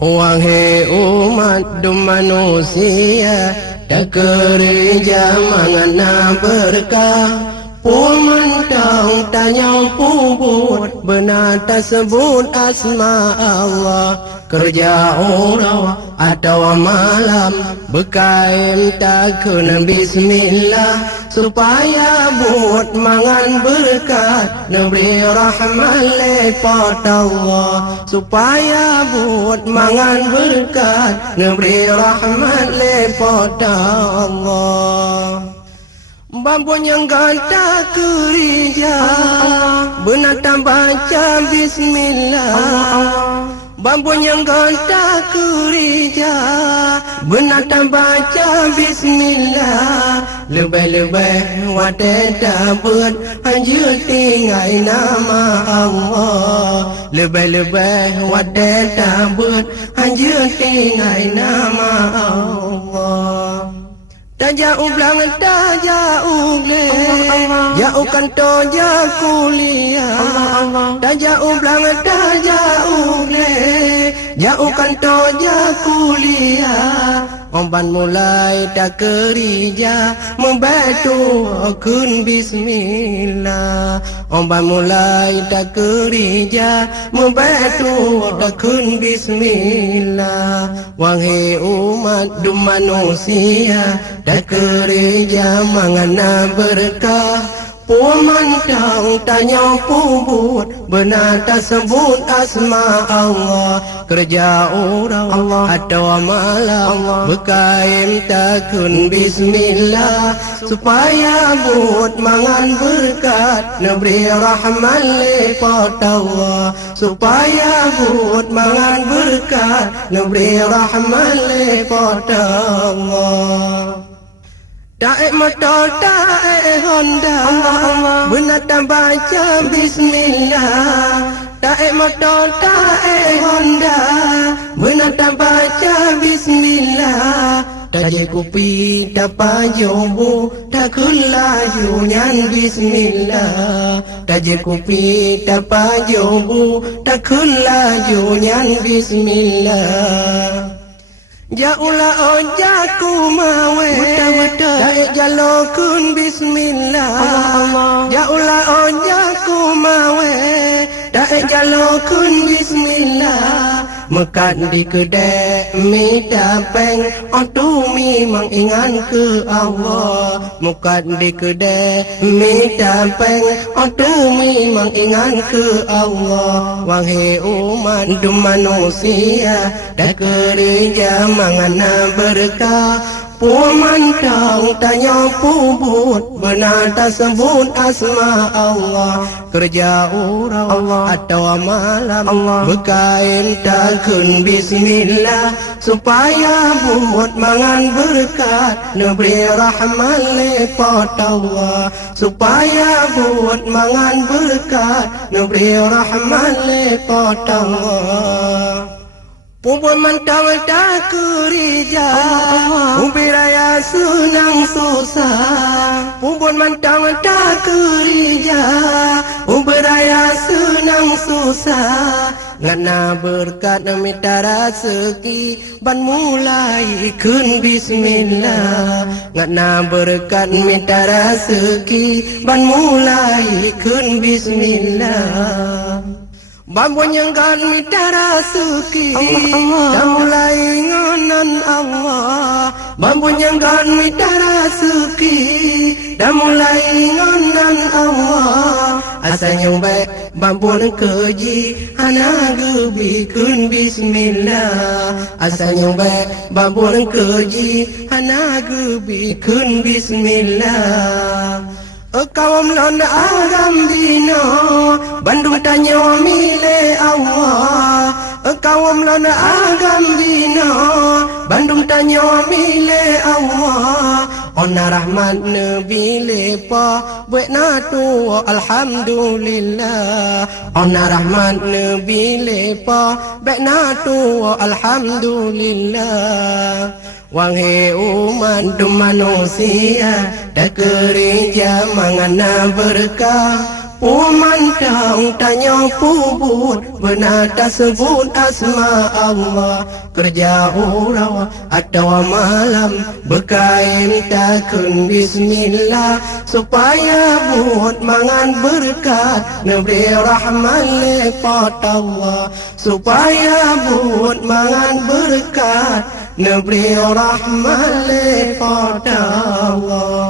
Wahai umat manusia, tak kerja mengena berkah. Pun mentang tanya pubut, benar tak sebut asma Allah. Kerja orang atau malam, berkain tak kena bismillah. Supaya buat mangan berkat, neberi rahmat lepat Allah. Supaya buat mangan berkat, neberi rahmat lepat Allah. Bambu yang ganta kerja, benatang baca bismillah. Bambu yang ganta kerja, benatang baca bismillah. Lebih-lebih wadah dapat hanya tinggal nama Allah. Lebih-lebih wadah dapat hanya tinggal nama Allah. Tak jauh belang, tak jauh leh, jauhkan toja kuliah. Tak jauh belang, tak jauh leh, jauhkan toja kuliah. Omban mulai tak kerja, membantu kun bismillah. Omban mulai tak kerja, membantu kun bismillah. Wahai umat manusia, tak kerja mengena berkah. Pun mentang tanya pubut, benar tak sebut asma Allah. Kerja orang atau malam, berkain takun bismillah. Supaya buat mangan berkat, neberi rahmat lepat Allah. Supaya buat mangan berkat, neberi rahmat lepat Allah. Daik motor, daik Honda, benatang baca bismillah. Daik motor, daik Honda, benatang baca bismillah. Tak je kopi, tak pajobu, tak kelaju nyan bismillah. Tak je kopi, tak pajobu, tak kelaju nyan bismillah. Jauhlah ojakku mawe, daik jalokun bismillah. Jauhlah ojakku mawe, daik jalokun bismillah. Mekat di kedai mi dapeng, tu mi mengingat ke Allah. Mekat di kedai mi dapeng, tu mi mengingat ke Allah. Wahai umat manusia, tak kerja mengena berkah. Pun mentang tanya pubut, benar tak sebut asma Allah. Kerja orang atau malam, berkain takun bismillah. Supaya buat mangan berkat, neberi rahmat lepat Allah. Supaya buat mangan berkat, neberi rahmat lepat Allah. Puan mentang tak kerja, umpi raya senang susah. Puan mentang tak kerja, umpi raya senang susah. Ngana berkat minta rezeki, ban mulai kun bismillah. Ngana berkat minta rezeki, ban mulai kun bismillah. Bambu yang kan minta rezeki, dah mulai nganan Allah. Bambu yang kan minta rezeki, dah mulai nganan Allah. Asal yang baik bambu dan keji, hana gebikun bismillah. Asal yang baik bambu dan keji, hana gebikun bismillah. Kaum lon agam dino, Bandung tanya milik Allah. Kaum lon agam dino, Bandung tanya milik Allah. Ona rahmat Nabi lepa, buat natu alhamdulillah. Ona rahmat Nabi lepa, buat natu alhamdulillah. Wahai umat manusia, tak kerja mengena berkah. Pemandang tanya pubut, benar tak sebut asma Allah. Kerja urau atau malam, berkain takun bismillah. Supaya buat mangan berkat, neberi rahman lepat Allah. Supaya buat mangan berkat, neberi rahman lepat Allah.